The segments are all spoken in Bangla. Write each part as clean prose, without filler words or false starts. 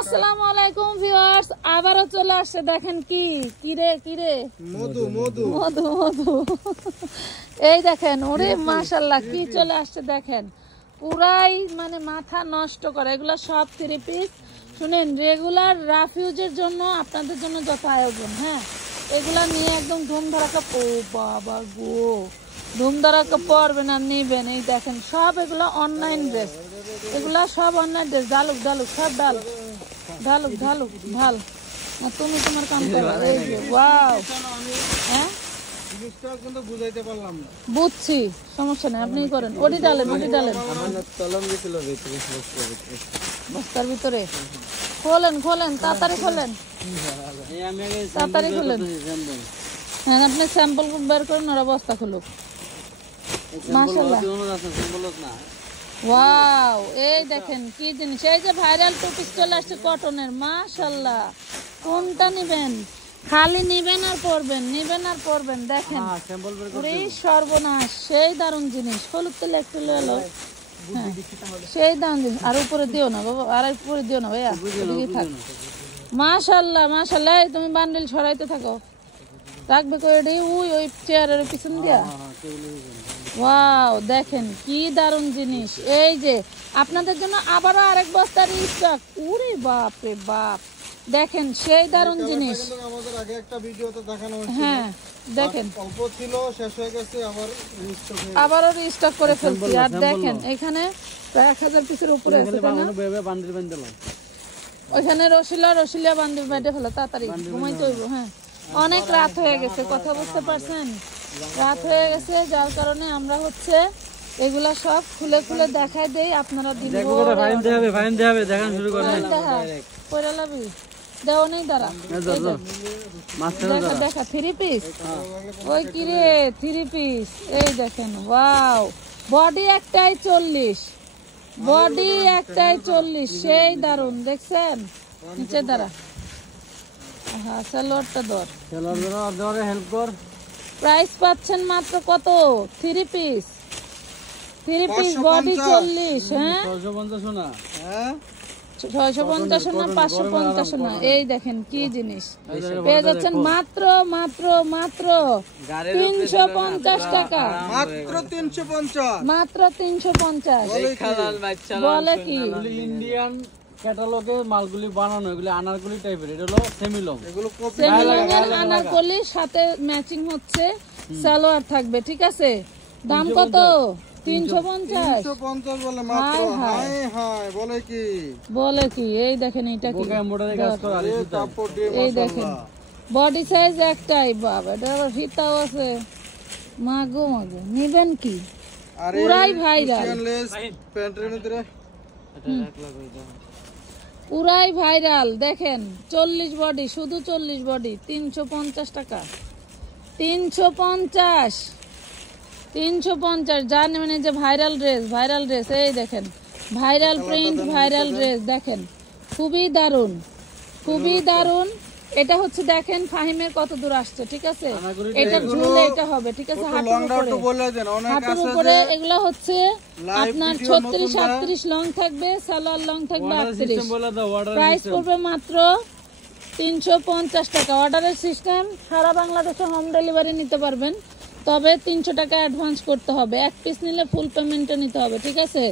আসসালামু আলাইকুম ভিউয়ার্স, আবারও চলে আসছে। দেখেন কি কিরে মধু মধু মধু মধু এই দেখেন, ওরে মাশাআল্লাহ কি চলে আসছে দেখেন, পুরাই মানে মাথা নষ্ট করে। এগুলা সব 3 পিস। শুনেন, রেগুলার রাফ ইউজের জন্য আপনাদের জন্য যত আয়োজন, হ্যাঁ এগুলা নিয়ে একদম ধুমধারাকা, ও বাবা গো, ধুমধারাকা পরবেন আর নিবেন। এই দেখেন সব এগুলো অনলাইন ড্রেস, এগুলা সব অনলাইন ড্রেস। ডালুক সব ঢালুক ঢাল। তুমি তোমার কাম করো। এই যে ওয়াও, হ্যাঁ বুঝছি, সমস্যা নেই, আপনি করেন। ওটি ডালেন বস্তার ভিতরে। খোলেন তাড়াতাড়ি খোলেন। হ্যাঁ আপনি স্যাম্পল বের করেন, ওরা বস্তা খুলুক। মাশাআল্লাহ, ওয়াও, এই দেখেন কি জিনিস। এই যে ভাইরাল টু পিস চলে আসছে কটনের, মাশাআল্লাহ। কোনটা নিবেন? খালি নিবেন আর পরবেন। দেখেন ওরে সর্বনাশ, সেই দারুণ জিনিস। হলুদ তেল একটু এলো, হ্যাঁ সেই দারুণ জিনিস। আর উপরে দিও না বাবা, আর উপরে দিও না ভাইয়া, থাক। মাশাআল্লাহ, তুমি বান্ডেল ছড়াইতে থাকো। রাখবে কই ওই চেয়ারের পিছন দিয়া। ওয়াও, দেখেন কি দারুণ জিনিস। এই যে আপনাদের জন্য আবারও আরেক বস্তার স্টক। ওরে বাপ রে বাপ, দেখেন সেই দারুণ জিনিস। আমাদের আগে একটা ভিডিওতে দেখানো হয়েছিল, হ্যাঁ দেখেন অল্প ছিল, শেষ হয়ে গেছে, আবারও রিস্টক করে ফেলছি। আর দেখেন এখানে প্রায় 1000 পিসের উপরে আছে। ওইখানে রসিলা বান্ডিল বেঁধে ফেলো, তাড়াতাড়ি ঘুমাইতে হইব। হ্যাঁ অনেক রাত হয়ে গেছে, কথা বুঝতে পারছেন, রাত হয়ে গেছে, যার কারণে আমরা হচ্ছে এগুলা সব খুলে দেখাই দেই। আপনারা দিন দেখা 3 পিস। ওই কিরে 3 পিস, এই দেখেন। ওয়াও, বডি একটাই 40, সেই দারুন। দেখছেন নিচে দাঁড়া, হ্যাঁ সালোয়ারটা ধর, হেল্প কর। প্রাইস পাচ্ছেন মাত্র কত? 3 পিস বডি 40। হ্যাঁ 650 না, 550 না। এই দেখেন কি জিনিস পেয়ে যাচ্ছেন মাত্র 350 টাকা। মাত্র 350। বলে কি ইন্ডিয়ান ক্যাটালগে মালগুলি বানানো, এগুলি আনারকলি টাইপের। এটা হলো সেমিলং, আনারকলির সাথে ম্যাচিং হচ্ছে, সালোয়ার থাকবে। ঠিক আছে, দাম কত? 350 বলে মাত্র। বলে কি এই দেখেন, এটা কি এই দেখেন, বডি সাইজ একটাই। বাবা, এটা আবার ফিতাও আছে। মাগো নিবেন কি? পুরাই ভাইরাল। দেখেন 40 বডি, শুধু 40 বডি, 350 টাকা। 350 যা নেবেন। যে ভাইরাল ড্রেস, এই দেখেন ভাইরাল প্রিন্ট, ভাইরাল ড্রেস। দেখেন খুবই দারুন। এটা হচ্ছে দেখেন ফাহিমের কত দূর আসছে। ঠিক আছে, এটা ঝুলে এটা হবে। ঠিক আছে, হাঁটুর উপরে। এগুলো হচ্ছে আপনার 36-38 লং থাকবে, সালোয়ার লং থাকবে 38। প্রাইস পড়বে মাত্র 350 টাকা। অর্ডারের সিস্টেম সারা বাংলাদেশে হোম ডেলিভারি নিতে পারবেন, তবে 300 টাকা অ্যাডভান্স করতে হবে। 1 পিস নিলে ফুল পেমেন্টও নিতে হবে। ঠিক আছে,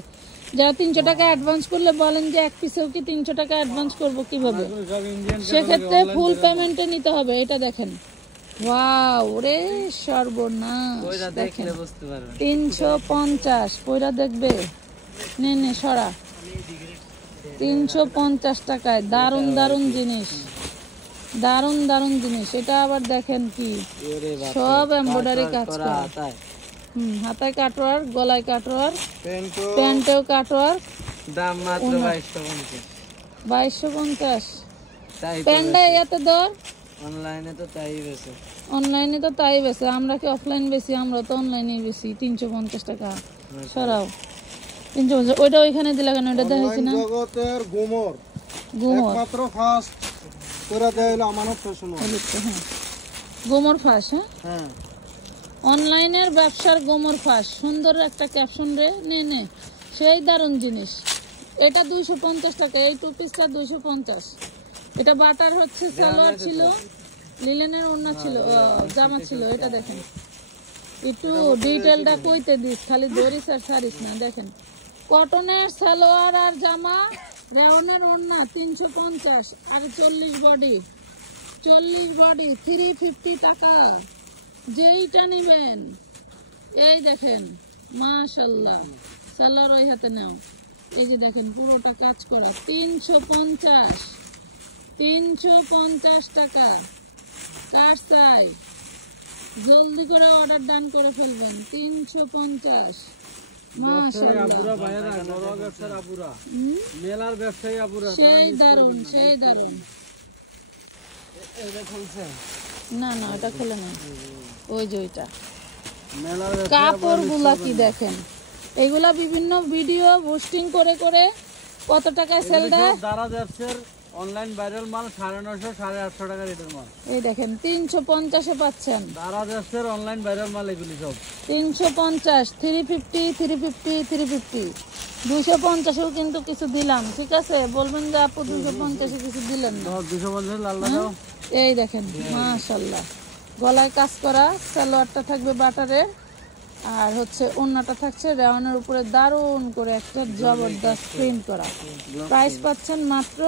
যারা 300 টাকা অ্যাডভান্স করলে বলেন যে 1 পিসেও কি 300 টাকা অ্যাডভান্স করবো কিভাবে, সেক্ষেত্রে ফুল পেমেন্টে নিতে হবে। এটা দেখেন, ওয়াও রে সর্বনাশ। দেখেন 350 পয়রা দেখবে, নে সরা। 350 টাকায় দারুন জিনিস, দারুন জিনিস। এটা আবার দেখেন কি সব এমব্রয়ডারি কাজ করা। হাতায় কাটওয়ার, গলায় কাটওয়ার, প্যান্টেও কাটওয়ার। দাম মাত্র 2250। প্যান্টটা এত দর, অনলাইনে তো তাই বেশি। আমরা কি অফলাইন বেশি? আমরা তো অনলাইনে বেশি। 350 টাকা সরাও। 350। ওইটা ওইখানে দিলা কেন? ওইটা দেখাইছি না, জগতের গুমর একমাত্র ফার্স্ট করে দেয়লো আমানত ফ্যাশন। হ্যাঁ গোমর ফাঁস। হ্যাঁ অনলাইনের ব্যবসার গোমর ফাঁস। সুন্দর একটা ক্যাপশন রে, নে সেই দারুণ জিনিস। এটা 250 টাকা, এই টু পিসটা 250। এটা বাটার হচ্ছে সালোয়ার ছিল, লিলেনের ওড়না ছিল, জামা ছিল। এটা দেখেন, একটু ডিটেলটা কইতে দিস, খালি ধরিস আর ছাড়িস না। দেখেন কটনের সালোয়ার আর জামা, রেওনের ওড়না 350 আর 40 বডি 350 টাকা। যেইটা নেবেন এই দেখেন মাশাআল্লাহ, সালোয়ার ওই হাতে নাও। এই যে দেখেন পুরোটা কাজ করা 350 টাকা। কার চাই জলদি করে অর্ডার ডান করে ফেলবেন। 350 মাশাআল্লাহ। আপুরা ভাইরা, ঘরোয়া ব্যবসার আপুরা, মেলার ব্যবসায়ী আপুরা, সেই দারুন, সেই দারুন। এটা খুলছে না না এটা খোলে না, ওই যে ওইটা মেলার কাপড়গুলা কি দেখেন, এগুলা বিভিন্ন ভিডিও পোস্টিং করে করে কত টাকায় সেল দেয়। দারাজ অ্যাপসের অনলাইন ভাইরাল মাল 950 850 টাকা রেটের মাল। এই দেখেন 350-এ পাচ্ছেন। দারাজ অ্যাপসের অনলাইন ভাইরাল মাল এগুলি সব 350, 350 250-এও কিন্তু কিছু দিলাম, ঠিক আছে? বলবেন যে আপু 250-এ কিছু দিলেন না। 250 লাল লাগাও। এই দেখেন মাশাআল্লাহ, গলায় কাজ করা, সালোয়ারটা থাকবে বাটারে, আর হচ্ছে ওড়নাটা থাকছে রেওয়ানের উপরে দারুন করে একটা জবরদস্ত প্রিন্ট করা। প্রাইস পাচ্ছেন মাত্র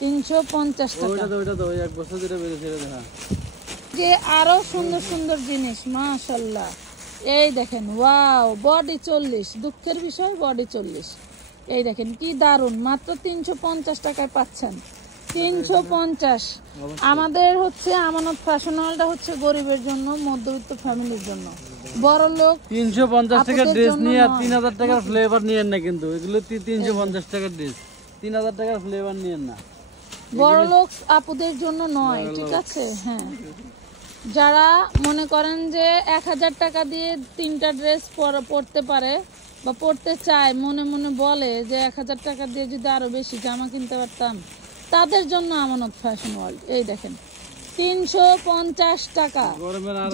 350 টাকা। ওইটা তো ওই এক বছর ধরে বেরিয়েছে দেখা। যে আরো সুন্দর সুন্দর জিনিস মাশাআল্লাহ। এই দেখেন ওয়াও, বডি 40, দুঃখের বিষয় বডি 40। এই দেখেন কি দারুন, মাত্র 350 টাকায় পাচ্ছেন। 350। আমাদের হচ্ছে আমানত ফ্যাশন হলটা হচ্ছে গরিবের জন্য, মধ্যবিত্ত ফ্যামিলির জন্য। বড় লোক 350 টাকার ড্রেস নিয়ে আর 3000 টাকার ফ্লেভার নিয়েন না, কিন্তু এগুলো 350 টাকার ড্রেস, 3000 টাকার ফ্লেভার নিয়েন না। বড় লোক আপুদের জন্য নয়, ঠিক আছে? হ্যাঁ, যারা মনে করেন যে 1000 টাকা দিয়ে 3টা ড্রেস পরতে পারে বা পরতে চায়, মনে মনে বলে যে 1000 টাকা দিয়ে যদি আরো বেশি জামা কিনতে পারতাম, তাদের জন্য আমানত ফ্যাশন ওয়ার্ল্ড। এই দেখেন 350 টাকা।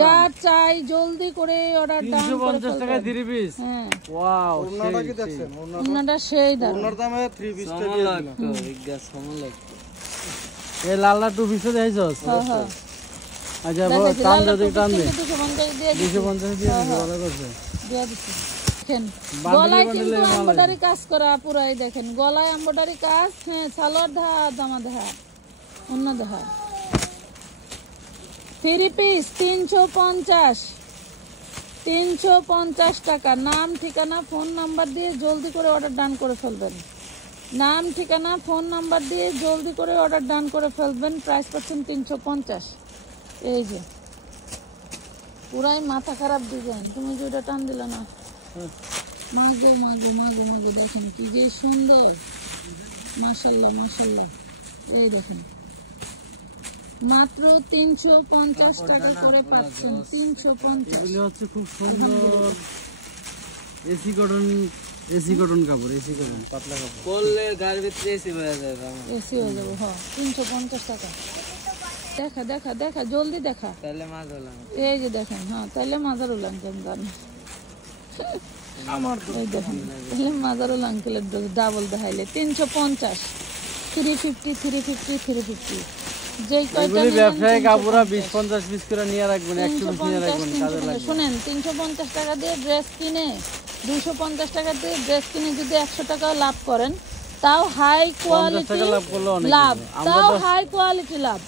যার চাই জলদি করে অর্ডার ডান করে 350 টাকা 3 পিস। হ্যাঁ ওয়াও, ওড়নাটা কি দেখছেন? ওড়নাটা সেই দাম। ওড়নার দামে 3 পিসটা দিয়ে দিলাম। এই লালটা 2 পিসে দেখাইছস? হ্যাঁ হ্যাঁ আচ্ছা টান দে, টান দে। 250 দিয়ে 250 দিয়ে দিবি, ভালো করছে। দিয়ে দিচ্ছি। দেখেন গলায় কিন্তু এমব্রয়ডারি কাজ করা পুরাই, দেখেন গলায় এমব্রয়ডারি কাজ। হ্যাঁ, সালোয়ার ধা, জামা ধা, অন্য ধা। 3 পিস 350 টাকা। নাম ঠিকানা ফোন নাম্বার দিয়ে জলদি করে অর্ডার ডান করে ফেলবেন। নাম ঠিকানা ফোন নাম্বার দিয়ে জলদি করে অর্ডার ডান করে ফেলবেন। প্রাইস পাচ্ছেন 350। এই যে পুরাই মাথা খারাপ ডিজাইন, তুমি যে ওটা টান দিলে না। মাগো মাগো মাগো মাগো, দেখেন কি যে সুন্দর, মাশাআল্লাহ মাশাআল্লাহ। এই দেখেন মাত্র 350 টাকা করে পাচ্ছেন। 350। এগুলো হচ্ছে খুব সুন্দর এসি কটন কাপড়, এসি কটন পাতলা কাপড় পরলে গায়ের ভিতরে এসি হয়ে যাবে। এসি হয়ে যাবে। হ্যাঁ 350 টাকা। দেখা দেখা দেখা, জলদি দেখা। তাহলে মাছ হলাম। এই যে দেখেন, হ্যাঁ তাহলে মাজারুল আঙ্কেল জান আমার, এই দেখেন তাহলে মাজারুল আঙ্কেলের ডাবল দেখাইলে 350, 350 যেই কয়টা ব্যবসায়িক কাপড়া 20-50 পিস করে নিয়ে রাখবেন, 100 পিস নিয়ে রাখবেন, কাজে লাগবে। শুনেন, 350 টাকা দিয়ে ড্রেস কিনে, 250 টাকা দিয়ে ড্রেস কিনে যদি 100 টাকাও লাভ করেন, তাও হাই কোয়ালিটি লাভ, তাও হাই কোয়ালিটি লাভ।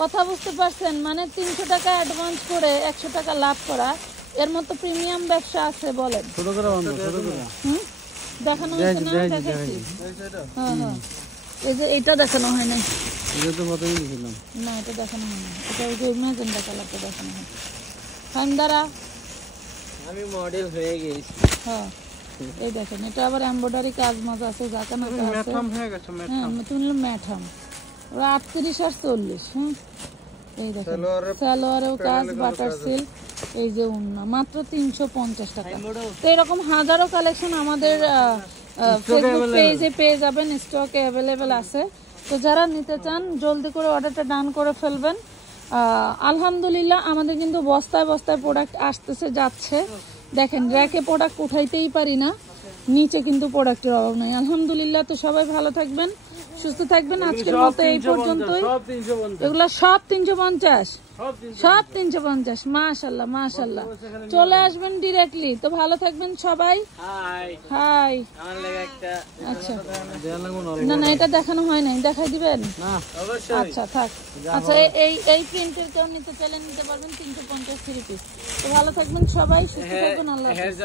কথা বুঝতে পারছেন? মানে 300 টাকা অ্যাডভান্স করে 100 টাকা লাভ করা, এর মতো প্রিমিয়াম ব্যবসা আছে বলেন? ছোট করে বন্ধ, ছোট করে দেখানো হয়েছে না? দেখাচ্ছি। হ্যাঁ হ্যাঁ, এই যে এটা দেখানো হয় না, এটা তো প্রথমেই দিয়েছিলাম না এটা দেখানো হয় না, এটা ওই যে ম্যাজেন্ডা কালারটা দেখানো হয়। ফাইন দ্বারা আমি মডেল হয়ে গেছি। হ্যাঁ এই দেখেন, এটা আবার এমব্রয়ডারি কাজ মাছ আছে, জাকানা আছে। হ্যাঁ তুমি ম্যাঠাম, ওরা 38 আর 40। হ্যাঁ এই দেখেন সালোয়ারেও কাজ, বাটার সিল্ক। এই যে ওড়না মাত্র 350 টাকা। তো এরকম হাজারো কালেকশন আমাদের ফেসবুক পেজে পেয়ে যাবেন, স্টকে অ্যাভেলেবেল আছে। তো যারা নিতে চান জলদি করে অর্ডারটা ডান করে ফেলবেন। আলহামদুলিল্লাহ আমাদের কিন্তু বস্তায় বস্তায় প্রোডাক্ট আসতেছে যাচ্ছে। দেখেন র্যাকে প্রোডাক্ট উঠাইতেই পারি না, নিচে কিন্তু প্রোডাক্টের অভাব নাই। আলহামদুলিল্লাহ। তো সবাই ভালো থাকবেন, সুস্থ থাকবেন। আজকের মতো এই পর্যন্তই। এগুলো সব 350, সব 350। মাশাআল্লাহ মাশাআল্লাহ। চলে আসবেন ডিরেক্টলি। তো ভালো থাকবেন সবাই। হাই। আচ্ছা না না, এটা দেখানো হয় নাই, দেখাই দিবেন? আচ্ছা থাক। আচ্ছা এই প্রিন্টের কেউ নিতে চাইলে নিতে পারবেন, 350 3 পিস। তো ভালো থাকবেন সবাই, সুস্থ থাকবেন, আল্লাহ হাফেজ।